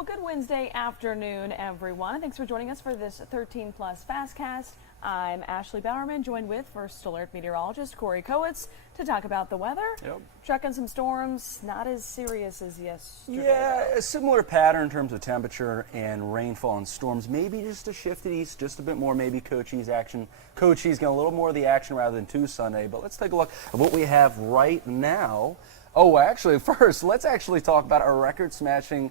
Well, good Wednesday afternoon, everyone. Thanks for joining us for this 13 Plus FastCast. I'm Ashley Bowerman, joined with First Alert meteorologist Corey Kowitz to talk about the weather. Checking some storms, not as serious as yesterday. Yeah, a similar pattern in terms of temperature and rainfall and storms. Maybe just a shift east, just a bit more, maybe Cochise action. Cochise getting a little more of the action rather than Tucson Sunday. But let's take a look at what we have right now. Oh, actually, first, let's actually talk about a record-smashing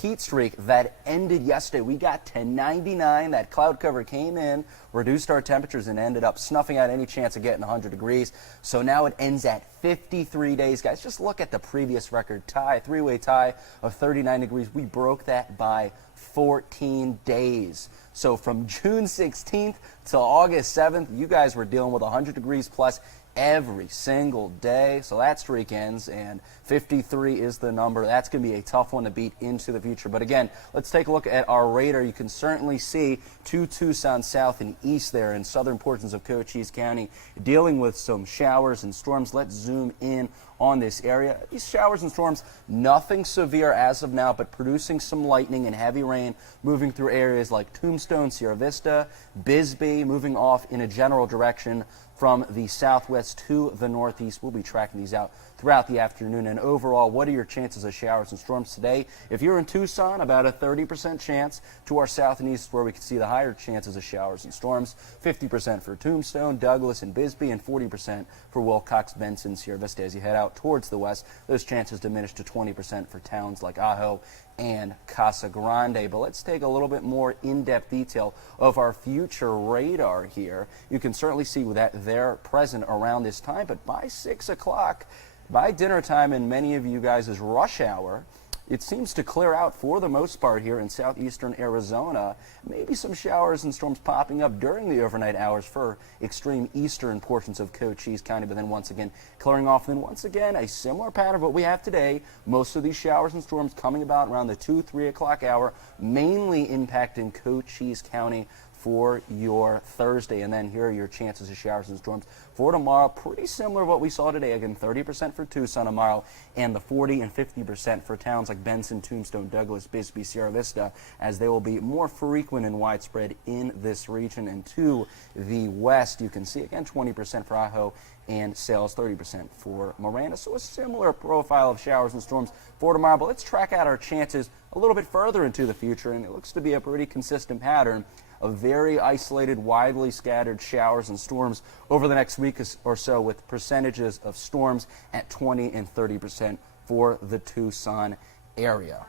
heat streak that ended yesterday. We got to 99. That cloud cover came in, reduced our temperatures, and ended up snuffing out any chance of getting 100 degrees. So now it ends at 53 days. Guys, just look at the previous record tie, three-way tie of 39 degrees. We broke that by 14 days. So from June 16th till August 7th, you guys were dealing with 100 degrees plus every single day. So that streak ends, and 53 is the number. That's going to be a tough one to beat into the future. But again, let's take a look at our radar. You can certainly see to Tucson south and east there in southern portions of Cochise County dealing with some showers and storms. Let's zoom in on this area. These showers and storms, nothing severe as of now, but producing some lightning and heavy rain moving through areas like Tombstone, Sierra Vista, Bisbee, moving off in a general direction from the southwest to the northeast. We'll be tracking these out throughout the afternoon. And overall, what are your chances of showers and storms today? If you're in Tucson, about a 30% chance. To our south and east, where we can see the higher chances of showers and storms. 50% for Tombstone, Douglas, and Bisbee, and 40% for Wilcox, Benson, Sierra Vista. As you head out towards the west, those chances diminish to 20% for towns like Ajo and Casa Grande. But let's take a little bit more in-depth detail of our future radar here. You can certainly see that they're present around this time, but by 6 o'clock, by dinner time and many of you guys' rush hour, it seems to clear out for the most part here in southeastern Arizona. Maybe some showers and storms popping up during the overnight hours for extreme eastern portions of Cochise County, but then once again clearing off. And then once again, a similar pattern of what we have today. Most of these showers and storms coming about around the 2-3 o'clock hour, mainly impacting Cochise County for your Thursday. And then here are your chances of showers and storms for tomorrow. Pretty similar to what we saw today. Again, 30% for Tucson tomorrow, and the 40 and 50% for towns like Benson, Tombstone, Douglas, Bisbee, Sierra Vista, as they will be more frequent and widespread in this region. And to the west, you can see again 20% for Ajo and Sales, 30% for Miranda. So a similar profile of showers and storms for tomorrow. But let's track out our chances a little bit further into the future, and it looks to be a pretty consistent pattern of very isolated, widely scattered showers and storms over the next week or so, with percentages of storms at 20 and 30% for the Tucson area.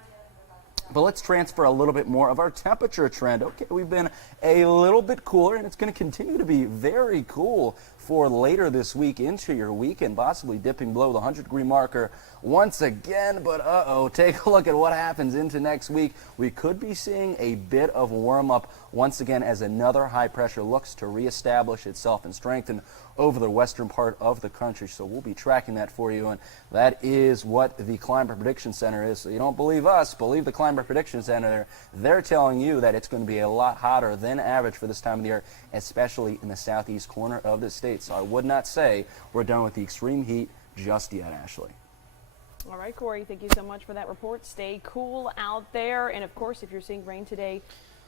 But let's transfer a little bit more of our temperature trend. Okay, we've been a little bit cooler, and it's going to continue to be very cool for later this week into your weekend, possibly dipping below the 100-degree marker once again. But take a look at what happens into next week. We could be seeing a bit of warm-up once again as another high pressure looks to reestablish itself and strengthen over the western part of the country. So we'll be tracking that for you, and that is what the Climate Prediction Center is. So you don't believe us, believe the Climate Prediction Center. They're telling you that it's going to be a lot hotter than average for this time of the year, especially in the southeast corner of the state. So I would not say we're done with the extreme heat just yet, Ashley. All right, Corey, thank you so much for that report. Stay cool out there. And of course, if you're seeing rain today,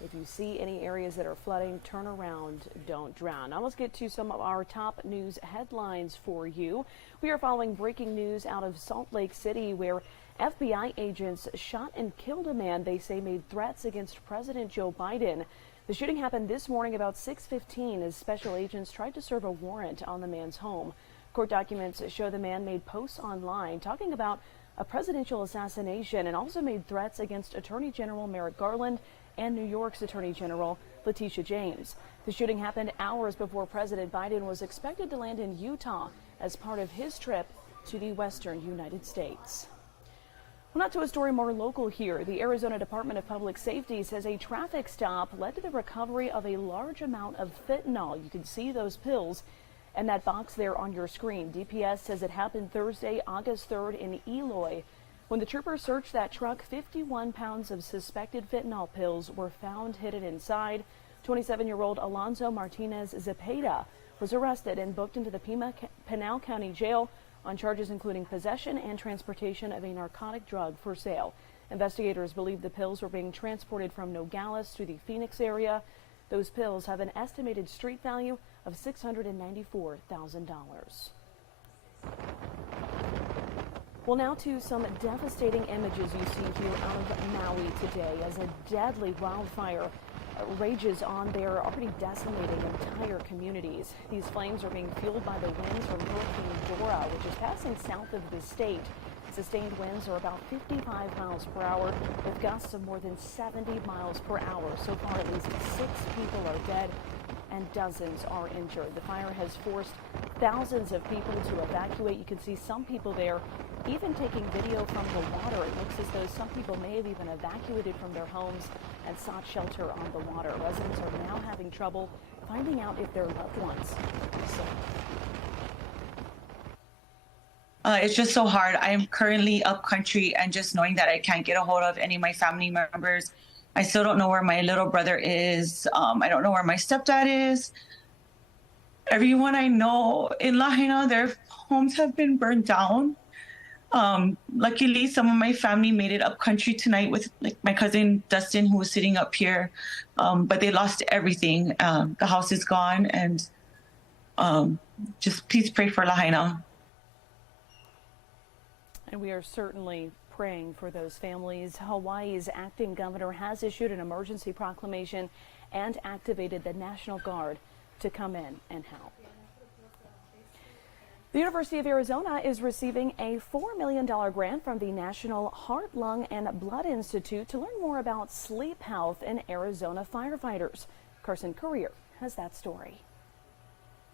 if you see any areas that are flooding, turn around, don't drown. Now let's get to some of our top news headlines for you. We are following breaking news out of Salt Lake City, where FBI agents shot and killed a man they say made threats against President Joe Biden. The shooting happened this morning about 6:15 as special agents tried to serve a warrant on the man's home. Court documents show the man made posts online talking about a presidential assassination and also made threats against Attorney General Merrick Garland and New York's Attorney General Letitia James. The shooting happened hours before President Biden was expected to land in Utah as part of his trip to the western United States. Well, not to a story more local here. The Arizona Department of Public Safety says a traffic stop led to the recovery of a large amount of fentanyl. You can see those pills and that box there on your screen. DPS says it happened Thursday, August 3rd in Eloy. When the troopers searched that truck, 51 pounds of suspected fentanyl pills were found hidden inside. 27-year-old Alonzo Martinez Zepeda was arrested and booked into the Pinal County Jail on charges including possession and transportation of a narcotic drug for sale. Investigators believe the pills were being transported from Nogales to the Phoenix area. Those pills have an estimated street value of $694,000. Well, now to some devastating images you see here out of Maui today as a deadly wildfire rages on there, already decimating entire communities. These flames are being fueled by the winds from Hurricane Dora, which is passing south of the state. Sustained winds are about 55 miles per hour with gusts of more than 70 miles per hour. So far, at least 6 people are dead and dozens are injured. The fire has forced thousands of people to evacuate. You can see some people there even taking video from the water. It looks as though some people may have even evacuated from their homes and sought shelter on the water. Residents are now having trouble finding out if their loved ones are safe. It's just so hard. I am currently up country, and just knowing that I can't get a hold of any of my family members. I still don't know where my little brother is. I don't know where my stepdad is. Everyone I know in Lahaina, their homes have been burned down. Luckily, some of my family made it up country tonight with like my cousin Dustin, who was sitting up here, but they lost everything. The house is gone, and just please pray for Lahaina. And we are certainly praying for those families. Hawaii's acting governor has issued an emergency proclamation and activated the National Guard to come in and help. The University of Arizona is receiving a $4 million grant from the National Heart, Lung, and Blood Institute to learn more about sleep health in Arizona firefighters. Carson Courier has that story.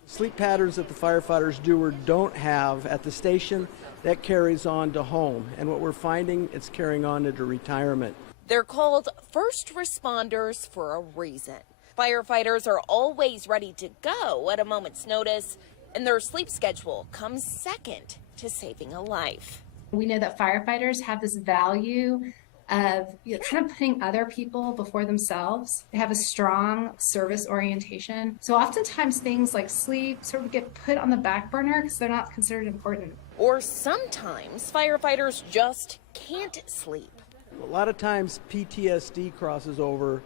Sleep patterns that the firefighters do or don't have at the station, that carries on to home. And what we're finding, it's carrying on into retirement. They're called first responders for a reason. Firefighters are always ready to go at a moment's notice, and their sleep schedule comes second to saving a life. We know that firefighters have this value of kind of putting other people before themselves. They have a strong service orientation. So oftentimes things like sleep sort of get put on the back burner because they're not considered important. Or sometimes firefighters just can't sleep. A lot of times PTSD crosses over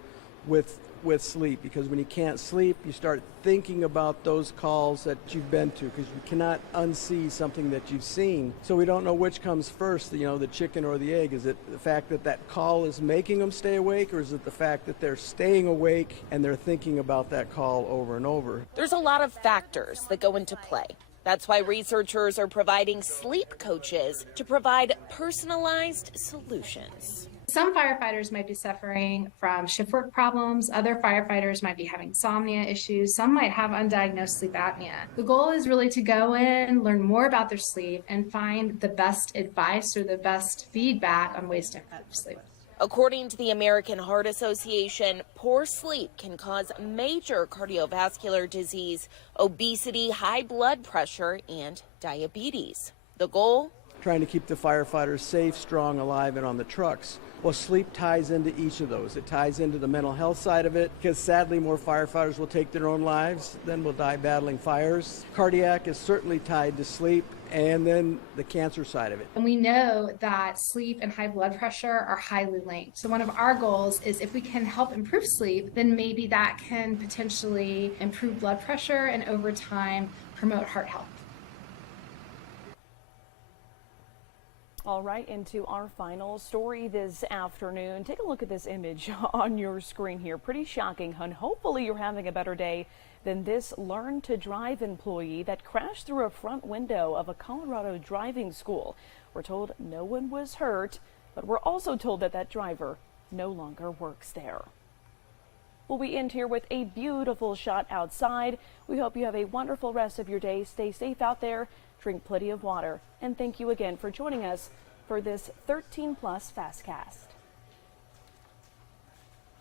with sleep, because when you can't sleep, you start thinking about those calls that you've been to, because you cannot unsee something that you've seen. So we don't know which comes first, the chicken or the egg. Is it the fact that that call is making them stay awake, or is it the fact that they're staying awake and they're thinking about that call over and over? There's a lot of factors that go into play. That's why researchers are providing sleep coaches to provide personalized solutions. Some firefighters might be suffering from shift work problems. Other firefighters might be having insomnia issues. Some might have undiagnosed sleep apnea. The goal is really to go in, learn more about their sleep, and find the best advice or the best feedback on ways to improve sleep. According to the American Heart Association, poor sleep can cause major cardiovascular disease, obesity, high blood pressure, and diabetes. The goal? Trying to keep the firefighters safe, strong, alive, and on the trucks. Well, sleep ties into each of those. It ties into the mental health side of it, because sadly more firefighters will take their own lives than will die battling fires. Cardiac is certainly tied to sleep, and then the cancer side of it. And we know that sleep and high blood pressure are highly linked. So one of our goals is if we can help improve sleep, then maybe that can potentially improve blood pressure and over time promote heart health. All right, into our final story this afternoon. Take a look at this image on your screen here. Pretty shocking, and hopefully you're having a better day than this Learn to Drive employee that crashed through a front window of a Colorado driving school. We're told no one was hurt, but we're also told that that driver no longer works there. Well, we end here with a beautiful shot outside. We hope you have a wonderful rest of your day. Stay safe out there. Drink plenty of water. And thank you again for joining us for this 13 Plus FastCast.